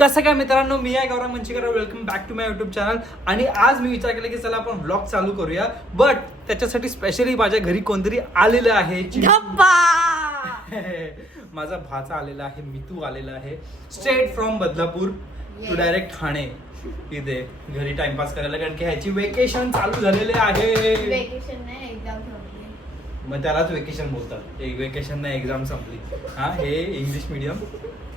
कसं काय मित्रांनो, मी आहे Gaurav Manchikar. Welcome back to my YouTube channel. आणि आज मी विचार केला की चला आपण ब्लॉग चालू करूया, बट त्याच्यासाठी स्पेशली माझ्या घरी कोणतरी आलेलं आहे. माझा भाचा आलेला आहे, मितू आलेला आहे, straight from Badlapur to direct Thane इथे घरी टाइमपास करायला, कारण की ह्याची वेकेशन चालू झालेले आहे. वेकेशन नाही, एक्झाम संपली. मग त्यालाच वेकेशन बोलतात. एक वेकेशन नाही, एक्झाम संपली. हा, हे इंग्लिश मिडियम,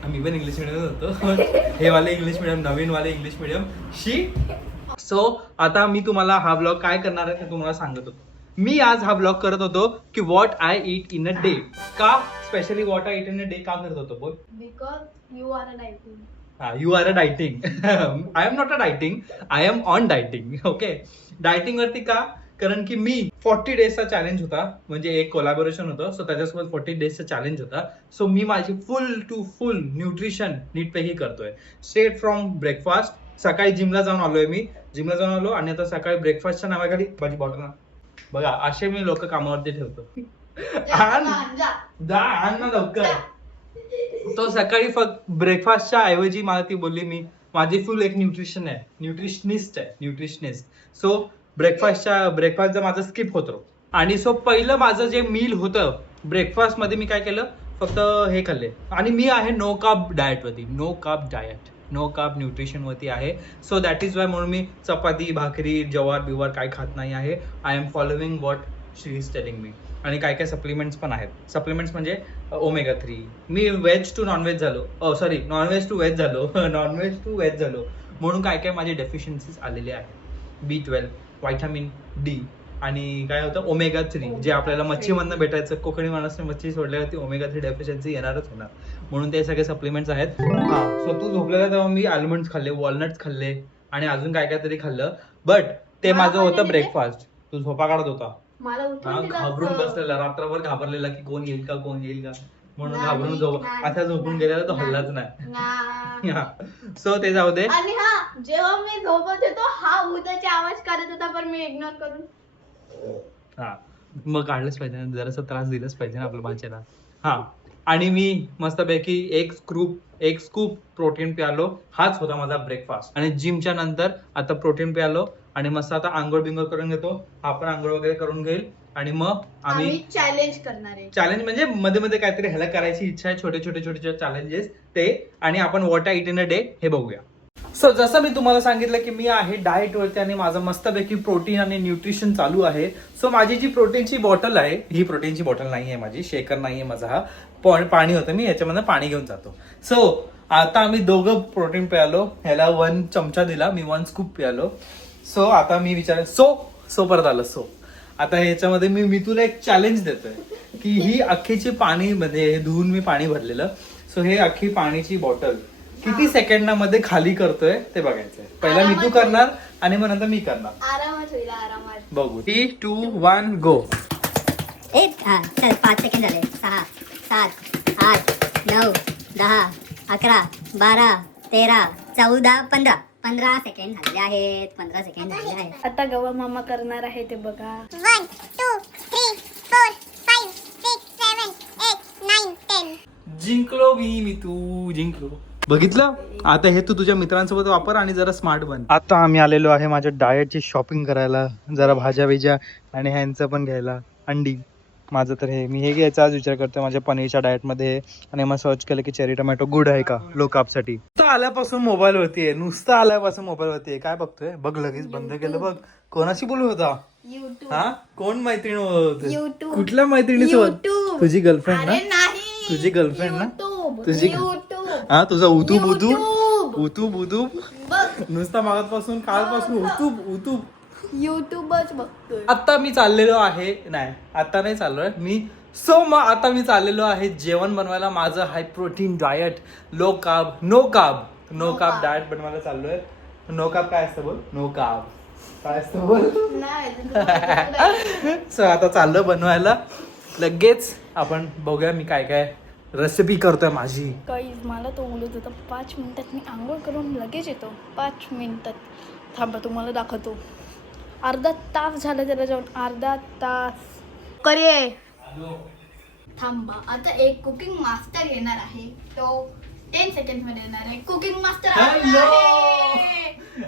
मी पण इंग्लिश मिडियम होतो. हे वाले इंग्लिश मिडियम, नवीन वाले इंग्लिश मिडियम शी. सो आता मी तुम्हाला हा ब्लॉग काय करणार आहे ते तुम्हाला सांगत होतो. मी आज हा ब्लॉग करत होतो की what I eat in a day. का especially what I eat in a day का करत होतो बोल? Because you are a dieting. You are a dieting. I am not a dieting, I am on dieting. Okay, dieting वरती का? कारण की मी 40 डेजचा challenge होता, म्हणजे एक कोलॅबोरेशन होतं. सो त्याच्यासोबत 40 डेजचा चॅलेंज होता. सो मी माझी फुल टू फुल न्यूट्रिशन नीटपैकी करतोय. Straight from breakfast. सकाळी जिमला जाऊन आलोय, मी जिमला जाऊन आलो आणि आता सकाळी ब्रेकफास्टच्या नावाखाली माझी बॉटल ना बघा, असे मी लोक कामावरती ठेवतो. आण ना लवकर. तो सकाळी फक्त ब्रेकफास्टच्या ऐवजी मला ती बोलली, मी माझी फुल एक न्यूट्रिशन आहे, न्यूट्रिशनिस्ट. सो ब्रेकफास्टचा माझा स्किप होतो. आणि सो पहिलं माझं जे मील होतं ब्रेकफास्ट मध्ये, मी काय केलं, फक्त हे खाल्ले. आणि मी आहे नो कार्ब डाएट वरती, नो कार्ब न्यूट्रिशन वरती आहे. सो दॅट इज वाय, म्हणून मी चपाती भाकरी जवार बिवार काय खात नाही आहे. I am following what she is telling me. आणि काय काय सप्लिमेंट्स पण आहेत. सप्लिमेंट्स म्हणजे ओमेगा 3. मी व्हेज टू नॉनव्हेज झालो, सॉरी नॉनव्हेज टू व्हेज झालो. नॉनव्हेज टू व्हेज झालो म्हणून काय काय माझे डेफिशियन्सीज आलेले आहेत. B12, व्हायटामिन डी आणि काय होतं ओमेगा 3, जे आपल्याला मच्छीमधनं भेटायचं. कोकणी माणसाने मच्छी सोडल्यावरती ओमेगा 3 डेफिशियन्सी येणारच होणार, म्हणून ते सगळे सप्लिमेंट्स आहेत. हा, सो तू झोपलेला तेव्हा मी आल्मंड्स खाल्ले, वॉलनट्स खाल्ले आणि अजून काय काय तरी खाल्लं. बट ते माझं होतं ब्रेकफास्ट. तू झोपा काढत होता, घाबरून बसलेला, रात्रभर घाबरलेला की कोण येईल का म्हणून घाबरून झोपून गेलेला, तो हल्लाच नाही. सो ते जाऊ दे. आणि हा, जेव्हा मी झोपत होतो हा भूताचे आवाज करत होता, पण मी इग्नोर करून. हा, मग काढलंच पाहिजे ना, जरासा त्रास दिलाच पाहिजे ना आपल्या भाच्याला. हा, आणि मी मस्तपैकी एक स्कूप प्रोटीन प्यालो. हाच होता माझा ब्रेकफास्ट. आणि जिमच्या नंतर आता प्रोटीन प्यालो आणि मस्त आता आंघोळ बिंघोळ करून घेतो. आपण आंघोळ वगैरे करून घेईल आणि मग आम्ही चॅलेंज करणार आहे. चॅलेंज म्हणजे मध्ये मध्ये काहीतरी ह्याला करायची इच्छा आहे, छोटे चॅलेंजेस ते. आणि आपण what I eat in a day हे बघूया. सो जसं मी तुम्हाला सांगितलं की मी आहे डाएट वरती आणि माझं मस्तपैकी प्रोटीन आणि न्यूट्रिशन चालू आहे. सो माझी जी प्रोटीनची बॉटल आहे, ही प्रोटीनची बॉटल नाही आहे माझी, शेकर नाही आहे माझा. हा पाणी होतं, मी याच्यामधनं पाणी घेऊन जातो. सो आता आम्ही दोघं प्रोटीन प्यालो. ह्याला 1 चमचा दिला, मी 1 स्कूप प्यालो. सो आता मी सो परत आलं. सो आता ह्याच्यामध्ये मी तुला एक चॅलेंज देतोय की ही अख्खीची पाणी मध्ये हे धुवून मी पाणी भरलेलं. सो हे अख्खी पाणीची बॉटल किती सेकंडामध्ये खाली करतोय ते बघायचंय. पहिला मी तू करणार आणि मग नंतर मी करणार. आरामात होईल, आरामात बघू. 3, 2, 1 गो. चल 5 सेकंड झाले. 6, 7, 8, 9, 10, 11, 12, 13, 14, 15 सेकंड झाले आहेत. 15 सेकंड झाले आहेत. आता गवा मामा करणार आहे ते बघा. 1, 2, 3, 4, 5, 6, 7, 8, 9, 10. जिंकलो मी तू जिंकलो. बघितलं? आता हे तू तुझ्या मित्रांसोबत वापर आणि जरा स्मार्ट बन. आता आम्ही आलेलो आहे माझ्या डाएटची शॉपिंग करायला, जरा भाज्या बिज्या आणि ह्यांचं पण घ्यायला. अंडी. माझं तर मी हे घ्यायचा आज विचार करतोय माझ्या पनीरच्या डाएटमध्ये. आणि मग सर्च केलं की चेरी टोमॅटो गुड आहे का लो कार्बसाठी. नुसतं आल्यापासून मोबाईल वरती काय बघतोय बघ, लगेच बंद केलं बघ. कोणाशी बोलू होता? हा, कोण मैत्रीण होत? YouTube. कुठल्या मैत्रिणीसोबत? YouTube. तुझी गर्लफ्रेंड ना? नाही, तुझी गर्लफ्रेंड ना? तुझी YouTube. हा, तुझा उतूब YouTube. बघ, नुसता मागपासून कालपासून उतूब. युट्यूबच बघतोय. आता मी चाललेलो आहे, नाही आता नाही चाललोय मी. मग आता मी चाललेलो आहे जेवण बनवायला. माझं हाय प्रोटीन डाएट, नो कार्ब डाएट बनवायला चाललोय. नो कार्ब काय असतं बोल? नो कार्ब काय असतं बोल? नाही. सो आता चाललो बनवायला. लगेच आपण बघूया मी काय काय रेसिपी करतोय माझी. गाईज, मला तो बोलत होता 5 मिनिटात मी आंघोळ करून लगेच येतो. 5 मिनिटात थांबा, तुम्हाला दाखवतो. अर्धा तास झालं त्याला जाऊन, अर्धा तास. थांबा, आता एक कुकिंग मास्टर येणार आहे, तो 10 सेकंड मध्ये येणार आहे. Cooking master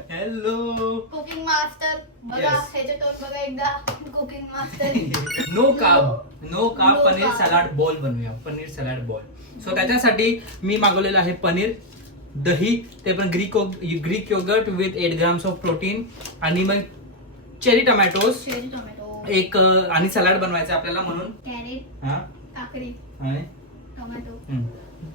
hello cooking master बघा Yes. ह्याच्यावर बघा एकदा कुकिंग मास्टर. नो कार्ब पनीर सलाड बॉल बनवूया. Paneer salad ball. सो त्याच्यासाठी मी मागवलेलं आहे पनीर, दही, ते पण Greek yogurt with 8 grams of protein, आणि मग चेरी टोमॅटोज चेरी टोमॅटो, एक, आणि सलाड बनवायचं आपल्याला म्हणून. कॅरेट, हा काकडी, आणि टोमॅटो,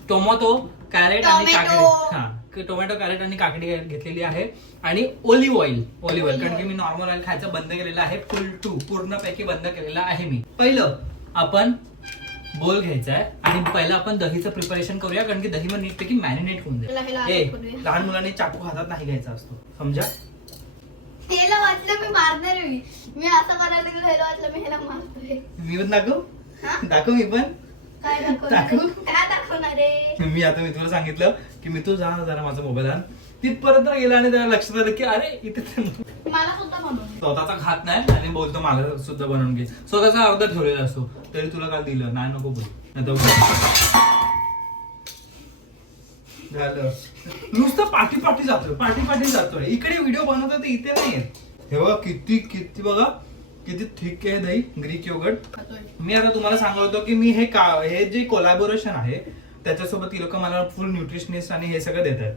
टोमॅटो, कॅरेट आणि टोमॅटो. काकडी. हा टोमॅटो, कॅरेट आणि काकडी घेतलेली आहे, आणि ऑलिव्ह ऑइल कारण की मी नॉर्मल ऑइल खायचं बंद केलेलं आहे. पूर्णपैकी बंद केलेलं आहे मी. पहिलं आपण बोल घ्यायचा आहे आणि पहिलं आपण दहीचं प्रिपरेशन करूया, कारण की दही मग नीटपैकी मॅरिनेट होऊन जाईल. लहान मुलांनी चाकू हातात नाही घ्यायचा असतो, समजा. त्याला वाटलं मी मारणार आहे. मी असं करायला गेलो, ह्याला वाटलं मी ह्याला मारतोय. मी पण दाखव मी पण काय दाखवणार आहे? मी तुला सांगितलं की मी तू जा जरा माझा मोबाईल आण. तिथपर्यंत गेला आणि त्याला लक्षात आलं की अरे इथे मला सुद्धा बनवून स्वतःचा खात नाही आणि बोलतो मला सुद्धा बनवून घे. स्वतःचा अर्धा ठेवलेला असतो तरी तुला काल दिलं नाही, नको बोल. झालं नुसतं पाठी जातोय. इकडे व्हिडिओ बनवतो ते इथे नाही. हे बघा किती बघा किती थिक आहे दही, ग्रीक योगर्ट. खातोय. मी आता तुम्हाला सांगत होतो की मी हे जे कोलॅबोरेशन आहे त्याच्यासोबत ती लोक मला फुल न्यूट्रिशनिस्ट आणि हे सगळं देत आहेत.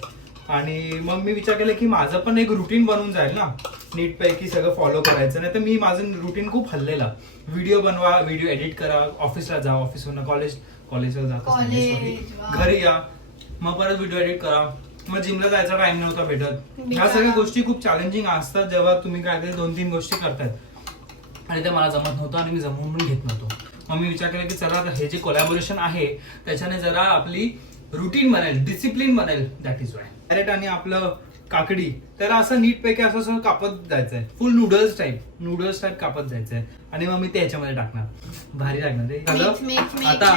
आणि मग मी विचार केला की माझं पण एक रुटीन बनून जाईल ना, नीटपैकी सगळं फॉलो करायचं. नाही तर मी माझं रुटीन खूप हल्लेला. व्हिडिओ बनवा, व्हिडिओ एडिट करा, ऑफिसला जा, ऑफिसवरून कॉलेजला जा, घरी या, मग परत व्हिडिओ एडिट करा, मग जिमला जायचा टाइम नव्हता भेटत. ह्या सगळ्या गोष्टी खूप चॅलेंजिंग असतात जेव्हा तुम्ही काहीतरी 2-3 गोष्टी करतायत, आणि ते मला जमत नव्हतं आणि मी जमवून पण घेत नव्हतो. मग मी विचार केला की चला हे जे कोलॅबोरेशन आहे त्याच्याने जरा आपली रुटीन बनेल, डिसिप्लिन बनेल. That is why. कॅरेट आणि आपलं काकडी त्याला असं नीटपैकी असं कापत जायचंय, फुल नूडल्स टाईप कापत जायचंय, आणि मग मी ते ह्याच्यामध्ये टाकणार. भारी लागणार ते. झालं. आता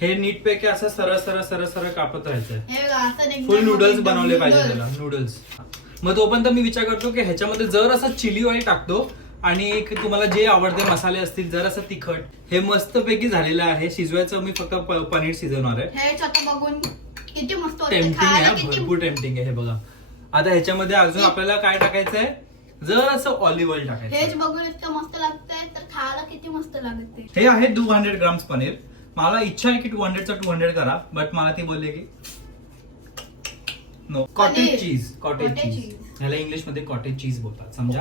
हे नीटपैकी असं सरळ कापत राहायचंय. फुल नूडल्स बनवले पाहिजे त्याला, नूडल्स. मग तोपर्यंत मी विचार करतो की ह्याच्यामध्ये जर असं चिली ऑइल टाकतो, आणि एक तुम्हाला जे आवडते मसाले असतील, जरासं तिखट. हे मस्तपैकी झालेलं आहे. शिजवायचं मी फक्त पनीर शिजवणार आहे. हे बघून किती मस्त टेम्पटिंग आहे, भरपूर टेम्पटिंग आहे. हे बघा. आता ह्याच्यामध्ये अजून आपल्याला काय टाकायचंय, जर असं ऑलिव्ह ऑइल टाकायचं. हेच बघून इतकं मस्त लागतंय तर खायला किती मस्त लागते. हे आहे 200 ग्राम्स पनीर. मला इच्छा आहे की 200चा 200 करा, बट मला ती बोलले की नो, कॉटेज चीज. ह्याला इंग्लिश मध्ये कॉटेज चीज बोलतात, समजा.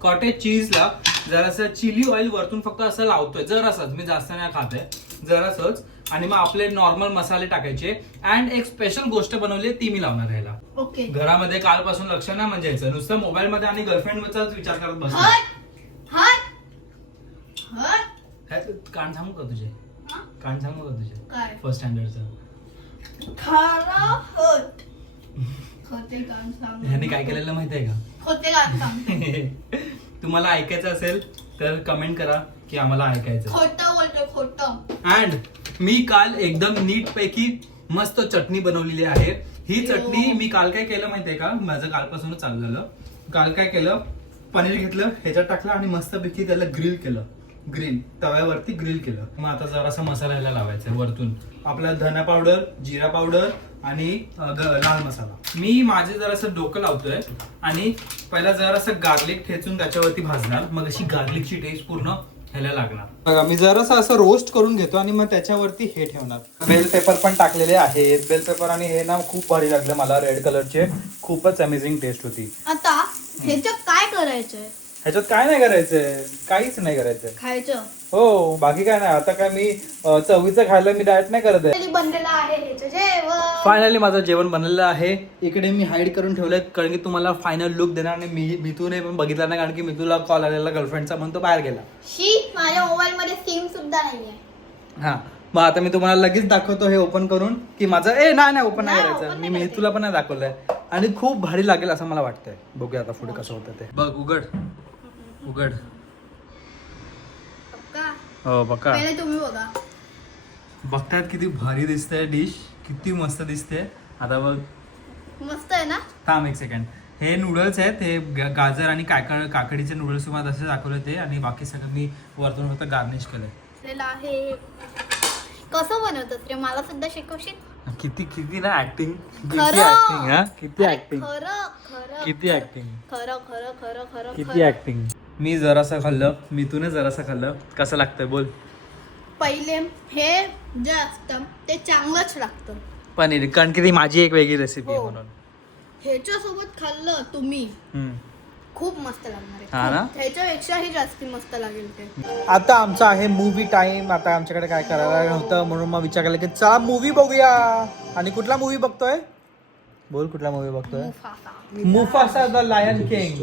कॉटेज चीजला जरासं चिली ऑइल वरतून फक्त असं लावतोय, जरासंच, मी जास्त नाही खाते, जरासंच. आणि मग आपले नॉर्मल मसाले टाकायचे. अँड एक स्पेशल गोष्ट बनवली आहे ती मी लावणार ह्याला. ओके. घरामध्ये कालपासून लक्ष नाही म्हणजे यायचं, नुसतं मोबाईल मध्ये आणि गर्लफ्रेंड मध्येच विचार करत बसतो. कान सांगू का तुझे? कान सांगू का तुझे? काय? फर्स्ट स्टँडर्डचं. ह्याने काय केलेलं माहितीये का? तुम्हाला ऐकायचं असेल तर कमेंट करा की आम्हाला ऐकायचं. खोटं बोलतोय, खोटं. अँड मी काल एकदम नीट पैकी मस्त चटणी बनवलेली आहे. ही चटणी मी काल काय केलं माहितीये का, माझं कालपासूनच चालू झालं. काल काय केलं, पनीर घेतलं, ह्याच्यात टाकलं आणि मस्तपैकी त्याला ग्रिल तव्यावरती ग्रिल केलं. मग आता जरासा मसाला ह्याला लावायचा वरतून. आपला धना पावडर, जिरा पावडर आणि लाल मसाला. मी माझे जरासं डोकं लावतोय आणि पहिला जरासं गार्लिक ठेचून त्याच्यावरती भाजणार, मग अशी गार्लिकची टेस्ट पूर्ण ह्याला लागणार. बघा मी जरासं असं रोस्ट करून घेतो आणि मग त्याच्यावरती हे ठेवणार. बेल पेपर पण टाकलेले आहेत. बेल पेपर आणि हे ना खूप भारी लागले मला, रेड कलरचे. खूपच अमेझिंग टेस्ट होती. आता ह्याच्यात काय करायचंय? ह्याच्यात काय नाही करायचंय, काहीच नाही करायचं. खायचं. हो, बाकी काय नाही. आता काय मी चवीचं खायला मी डाएट नाही करत आहे. बनलेलं आहे ह्याचं जेवण. फायनली माझं जेवण बनलेलं आहे. इकडे मी हाईड करून ठेवलंय कारण की तुम्हाला फायनल लुक देणार नाही. मिथूने पण बघितला नाही कारण की मिथूला कॉल आलेला गर्लफ्रेंडचा, म्हणून तो बाहेर गेला. माझ्या मोबाईल मध्ये सिम सुद्धा नाहीये. हा, मग आता मी तुम्हाला लगेच दाखवतो हे ओपन करून की माझं नाही ओपन नाही करायचं. मी मिथूला पण नाही दाखवलंय आणि खूप भारी लागेल असं मला वाटतंय. बघूया आता पुढे कसं होतं ते. बघ, उघड. हो बघा. पहिले तुम्ही बघा. बघतात किती भारी दिसतंय डिश, किती मस्त दिसते. आता बघ, मस्त आहे ना. थांब एक सेकंड. हे नूडल्स आहेत, हे गाजर आणि काकडीचे नूडल्स तुम्हाला जसे दाखवले ते, आणि बाकी सगळं मी वरतून फक्त गार्निश केलंय. आहे कसं बनवतात रे, मला सुद्धा शिकवशील? किती किती ना ऍक्टिंग, किती खरं. ऍक्टिंग, हा किती अरे ऍक्टिंग, खरं खरं किती ऍक्टिंग, खरं खरं खरं खरं किती खरं. ऍक्टिंग. मी जरासं खाल्लं, मी तूने जरासं खाल्लं, कसं लागतंय बोल. पहिले हे जे असतं ते चांगलंच लागतं पनीर, कारण की ती माझी एक वेगळी रेसिपी आहे हो. म्हणून. ह्याच्यासोबत खाल्लं तुम्ही हम्म. खूप मस्त लागणार हा आहे ना? खूप. ह्याच्यापेक्षाही जास्ती मस्त लागेल ते. आता आमचा आहे मूवी टाइम. आता आमच्याकडे काय करायला नव्हतं म्हणून मग विचार केला की चला मूवी बघूया. आणि कुठला मूवी बघतोय बोल, कुठला मूवी बघतोय? Mufasa. Mufasa the Lion King.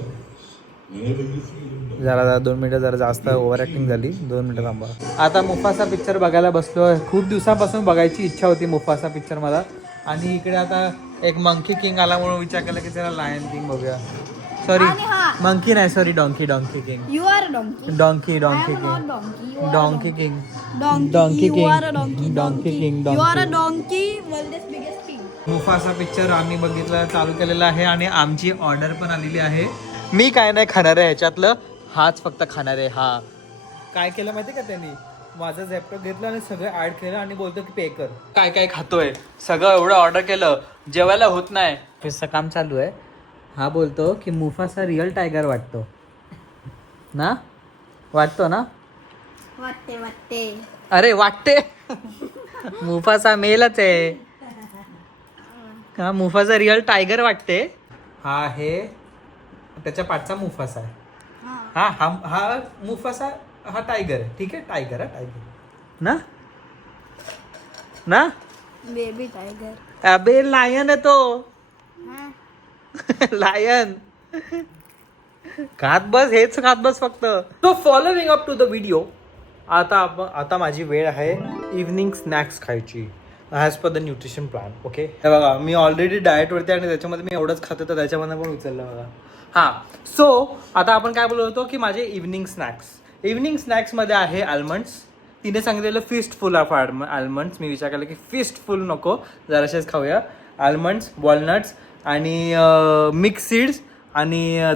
जरा 2 मिनिटं जरा जास्त ओव्हर ऍक्टिंग झाली, 2 मिनिटं थांबा. आता मुफासा पिक्चर बघायला बसलोय. खूप दिवसापासून बघायची इच्छा होती मुफासा पिक्चर मला. आणि इकडे आता एक मंकी किंग आला म्हणून विचार केला की चला लायन किंग बघूया. सॉरी, आणि हा. मंकी नाही, sorry, donkey king. You are a donkey. Donkey I am not king. donkey. You are a donkey donkey. King. Donkey. Donkey You King. are a donkey. Donkey King, You are a donkey. donkey. World's biggest king. Mufasa picture आम्ही बघितला, चालू केलेला आहे आणि आमची order पण आलेली आहे. मी काय नाही खाणार आहे ह्याच्यातलं, हाच फक्त खाणार आहे. हा काय केलं माहिती का त्यांनी, माझं झेप्टो घेतलं आणि सगळं ऍड केलं आणि बोलतो की पे कर. काय काय खातोय, सगळं एवढं ऑर्डर केलं, जेवायला होत नाही. हेच काम चालू आहे. हा बोलतो की मुफासा रिअल टायगर वाटतो ना, वाटतो ना. वाटते अरे वाटते. मुफासा मेलच आहे. हा मुफासा रिअल टायगर वाटते. हा आहे त्याच्या पाठचा मुफासा आहे. हा हा हा मुफासा, हा टायगर आहे. ठीक आहे, टायगर, हा टायगर ना ना. Baby tiger. अबे लायन आहे तो. लायन. खात बस, हेच खात बस फक्त. So following up to the video. आता माझी वेळ आहे इव्हनिंग स्नॅक्स खायची as per the nutrition plan. Okay, हे बघा मी ऑलरेडी डाएटवरती आणि त्याच्यामध्ये मी एवढंच खातो तर त्याच्यामध्ये पण उचललं बघा. हां, सो आता आपण काय बोलत होतो की माझे इव्हनिंग स्नॅक्समध्ये आहे आल्मंड्स. तिने सांगितलेलं फिस्टफुल ऑफ आल्मंड्स. मी विचार केला की फिस्टफुल नको, जराशेच खाऊया. आल्मंड्स, वॉलनट्स आणि मिक्स सीड्स आणि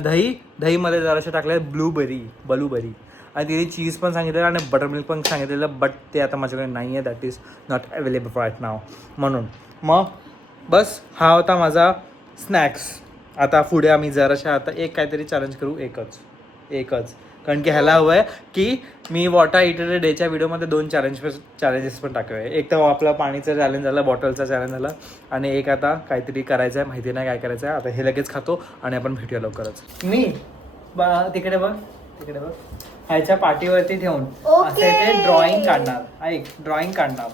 दहीमध्ये जराशे टाकले ब्लूबेरी आणि तिने चीज पण सांगितलेलं आणि बटर मिल्क पण सांगितलेलं, बट ते आता माझ्याकडे नाही आहे. That is not available right now. म्हणून मग बस हा होता माझा स्नॅक्स. आता पुढे आम्ही जराशा आता एक काहीतरी चॅलेंज करू, एकच कारण की ह्याला हवं आहे की मी वॉटर इटर डेच्या व्हिडिओमध्ये 2 चॅलेंजेस पण टाकूया. एक तर आपला पाणीचं चॅलेंज झालं, बॉटलचा चॅलेंज झाला आणि एक आता काहीतरी करायचं आहे, माहिती नाही काय करायचं आहे. आता हे लगेच खातो आणि आपण भेटूया लवकरच. मी तिकडे बघ ह्याच्या पाठीवरती ठेवून असे ते ड्रॉइंग काढणार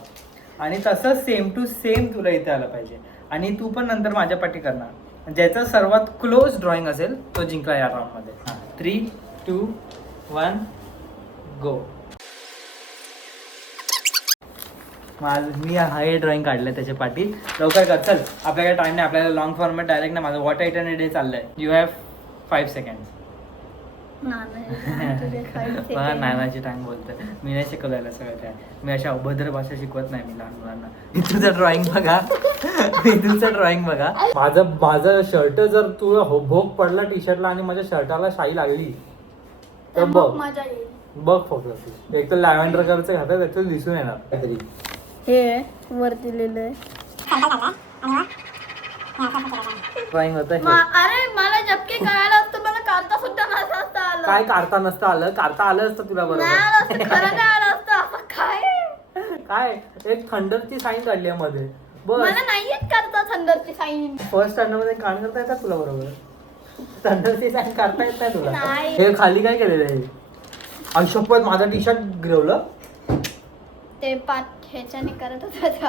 आणि तसं सेम टू सेम तुला इथे आलं पाहिजे आणि तू पण नंतर माझ्या पाठी करणार. ज्याचा सर्वात क्लोज ड्रॉइंग असेल तो जिंकला या राऊंडमध्ये. 3, 2, 1 गो. मी हे ड्रॉइंग काढलंय त्याच्या पाठी. लवकर कर, चल, आपल्याकडे टाइम नाही, आपल्याला लॉंग फॉर्मेट डायरेक्ट नाही. माझं वॉटर इटर्निटी डे चाललंय. You have 5 seconds. नानाची टाइम बोलतोय. मी नाही शिकवलेलं सगळं काय. मी अशा अभद्र भाषा शिकवत नाही मी लहान मुलांना. मी तुझं ड्रॉइंग बघा. माझं शर्ट जर तुला भोग पडला टी शर्टला आणि माझ्या शर्टाला शाई लागली तर बघ फक्त. एक तर लॅव्हेंडर कलरचं घातलं, त्याच्यात दिसून येणार काहीतरी. हे वरती लिहिलंय. ड्रॉइंग होतं. अरे मला झपके करायला असतं, मला काढता सुद्धा नसतं आलं. काय काढता नसतं आलं? काढता आलं असतं तुला बरोबर. खरं नाही आलं असतं. असं काय एक थंडरची साईन काढली आहे मध्ये. बस, मला नाहीयेत करता थंडरची साईन. फर्स्ट स्टँडर्ड मध्ये काढ करता येतात तुला बरोबर. थंडरची साईन काढता येत नाही तुला. नाही. हे खाली काय केलेलं आहे? आयुष्यपत माझं टी शर्ट गिरवलं. ते पाठ ह्याच्याने करत होता.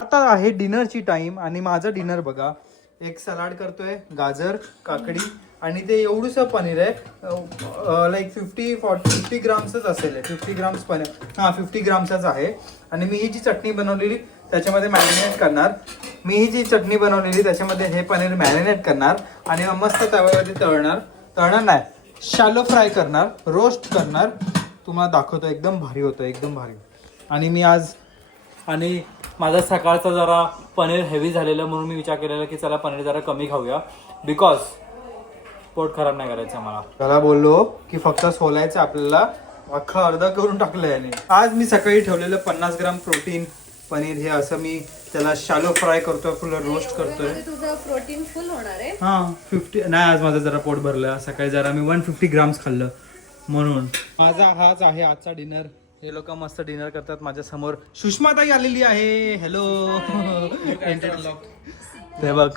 आता आहे डिनरची टाइम आणि माझं डिनर बघा. एक सलाड करतोय, गाजर, काकडी आणि ते एवढंसं पनीर आहे. लाईक 50 ग्राम्सच असेल. 50 ग्राम्स पनीर. हां, 50 ग्राम्सच आहे. आणि मी ही जी चटणी बनवलेली त्याच्यामध्ये मॅरिनेट त्याच्यामध्ये हे पनीर मॅरिनेट करणार आणि मस्त तव्यावरती तळणार नाही, शॅलो फ्राय करणार, रोस्ट करणार. तुम्हाला दाखवतो, एकदम भारी होतं, एकदम भारी. आणि माझा सकाळचा जरा पनीर हेवी झालेलं म्हणून मी विचार केलेला की चला पनीर जरा कमी खाऊया, बिकॉज पोट खराब नाही करायचं मला. त्याला बोललो की फक्त सोलायचं आपल्याला. अख्खा अर्धा करून टाकलं याने. आज मी सकाळी ठेवलेलं 50 ग्राम प्रोटीन पनीर हे असं मी त्याला शालो फ्राय करतोय, फुल रोस्ट करतोय. तुझं प्रोटीन फुल होणार आहे. हां 50 नाही, आज माझं जरा पोट भरलं. सकाळी जरा मी 150 ग्राम्स खाल्लं म्हणून. माझा हाच आहे आजचा डिनर. हे लोक मस्त डिनर करतात. माझ्या समोर सुषमा ताई आलेली आहे. हॅलो. ते बघ,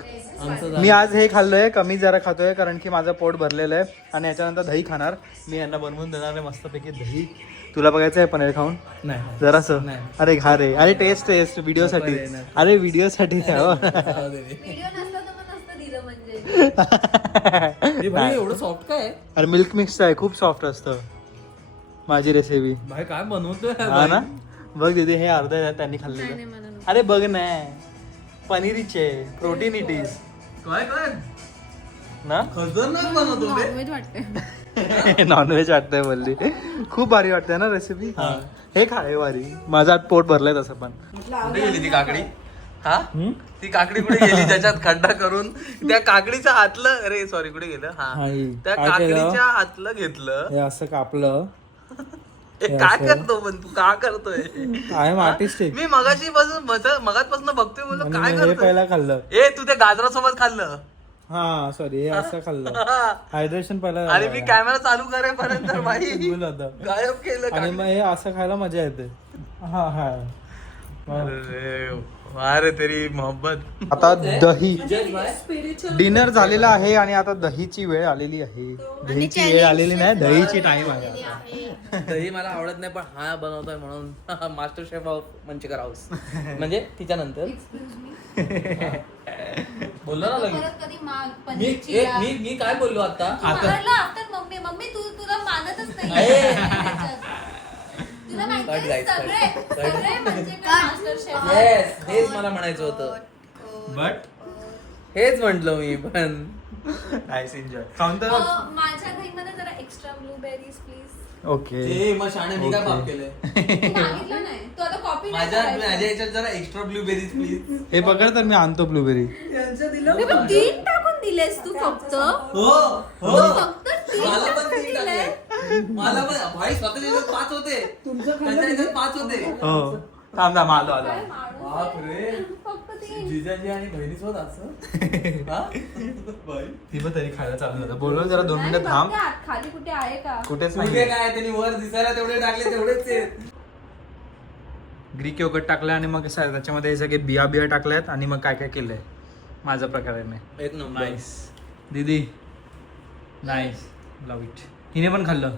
मी आज हे खाल्लोय, कमी जरा खातोय कारण की माझं पोट भरलेलं आहे. आणि याच्यानंतर दही खाणार. मी यांना बनवून देणार आहे मस्तपैकी दही. तुला बघायचं आहे पनीर खाऊन? नाही जरासं. अरे खा रे. अरे टेस्ट व्हिडिओ साठी. अरे व्हिडिओ साठी एवढं सॉफ्ट काय अरे मिल्क मिक्स आहे, खूप सॉफ्ट असतं. माझी रेसिपी भाई काय बनवतोय हा ना. बघ दीदी, हे अर्ध त्यांनी खाल्लेलं. अरे बघ ना, पनीरीचे प्रोटीन इट इज काय काय ना. खतरनाक बनवतो बे. नॉनव्हेज वाटतंय. नॉनव्हेज वाटतंय बोलली. खूप भारी वाटतंय ना रेसिपी. हे खाय भारी. माझा पोट भरलंय तसं पण. कुठे गेली ती काकडी? हा ती काकडी कुठे गेली ज्याच्यात खड्डा करून त्या काकडीच्या आतलं, अरे सॉरी कुठे गेलं? हा त्या काकडीच्या आतलं घेतलं. हे असं कापलं. हे काय करतो पण तू का करतोय? I am artistic. मी मगाशी मगातपासून बघतोय, बोललो काय हे करतोय? पहिला खाल्लं. ए तू ते गाजरासोबत खाल्लं. हा सॉरी, हे असं खाल्लं. हायड्रेशन पहिला आणि मी कॅमेरा चालू करेपर्यंत भाई बोल होतं. गायब केलं. आणि मग हे असं खायला मजा येते. हा हा. अरे तेरी मोहब्बत. आता दही डिनर झालेला आहे आणि आता दहीची वेळ आलेली आहे. दहीची वेळ आलेली नाही, दहीची टाइम आहे. दही मला आवडत नाही, पण हा बनवतोय म्हणून मास्टर शेफ ऑफ मंचिकर हाऊस म्हणजे तिच्या नंतर बोललो ना लगेच. मी काय बोललो आता? मम्मी तुला मानतच नाही. तुला Cut, guys, cut. सगळे म्हणजे मास्टर शेफ. येस, हेच मला म्हणायचं होतं. बट हेच म्हंटल मी पण. Nice enjoy. काउंटर. माझ्या दहीमध्ये जरा एक्स्ट्रा ब्लूबेरीज प्लीज. ओके. ते मग शाणे मी काय पाप केलंय? मागितलं नाही तू आता कॉपी माझ्या याच्यात जरा एक्स्ट्रा ब्लूबेरीज प्लीज. हे पकड तर मी आणतो ब्लूबेरी. 3 टाकून दिलेस तू फक्त. हो हो फक्त 3 मला पण टाकून तीन दिले. टाकले. मला पण भाई स्वतःच्या याच्यात 5 होते, त्यांच्या याच्यात 5 होते. हो थांब थांब, आलो आलो. बाप रे, फक्त 3. जिजाजी आणि बहिणीसोबत असं हा? बाई. ती पण तरी खायला चालू झालं. बोललो जरा 2 मिनिटं थांब. खाली कुठे आहे का? कुठेच कुठे नाही. काय त्यांनी वर दिसायला तेवढे टाकले तेवढेच आहेत. ग्रीक योगर्ट टाकलं आणि मग त्याच्यामध्ये हे सगळे बिया टाकल्यात आणि मग काय काय केलंय माझ्या प्रकाराने. एक नंबर. नाईस दीदी, नाईस, लव इट. हिने पण खाल्लं.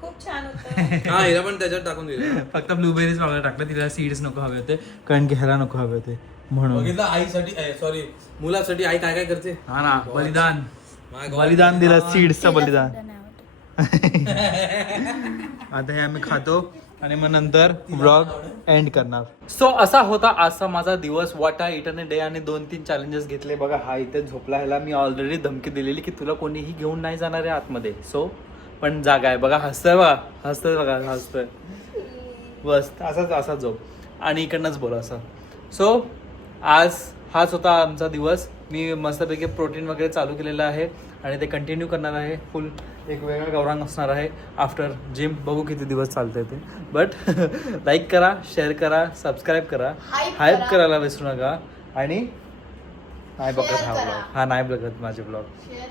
खूप छान होतं. हा हिला पण त्याच्यात टाकून दिलं. फक्त ब्लूबेरीज वगैरे टाकलं. तिला सीड्स नको हवे होते कारण की ह्याला नको हवे होते म्हणून. बघितलं आईसाठी, सॉरी मुलासाठी आई काय काय करते. हा ना, बलिदान. My God. बलिदान दिलं, सीड्सचं बलिदान. नाही आता हे आम्ही खातो आणि मग नंतर व्लॉग एंड करणार. सो असा होता आजचा माझा दिवस. What I eaten day. आणि 2-3 चॅलेंजेस घेतले. बघा हा इथे झोपला. ह्याला मी ऑलरेडी धमकी दिलेली की तुला कोणीही घेऊन नाही जाणार आहे आतमध्ये. सो पण जागा आहे. बघा हसतोय, बघा हसतोय, बघा हसतोय. बस असा झोप आणि इकडनंच बोला असं. सो आज हाच होता आमचा दिवस. मी मस्तपैकी प्रोटीन वगैरे चालू केलेलं आहे आणि ते कंटिन्यू करणार आहे. फुल एक वेगळा गौरांग असणार आहे आफ्टर जिम. बघू किती दिवस चालतंय ते. बट लाईक करा, शेअर करा, सबस्क्राईब करा, हाईप करायला विसरू नका. आणि नाही बघत हा ब्लॉग. हा नाही बघत माझे ब्लॉग.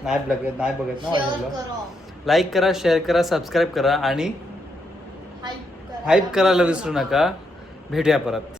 नाही बघत ना माझे ब्लॉग. लाईक करा, शेअर करा, सबस्क्राईब करा आणि हाईप करायला विसरू नका. भेटूया परत.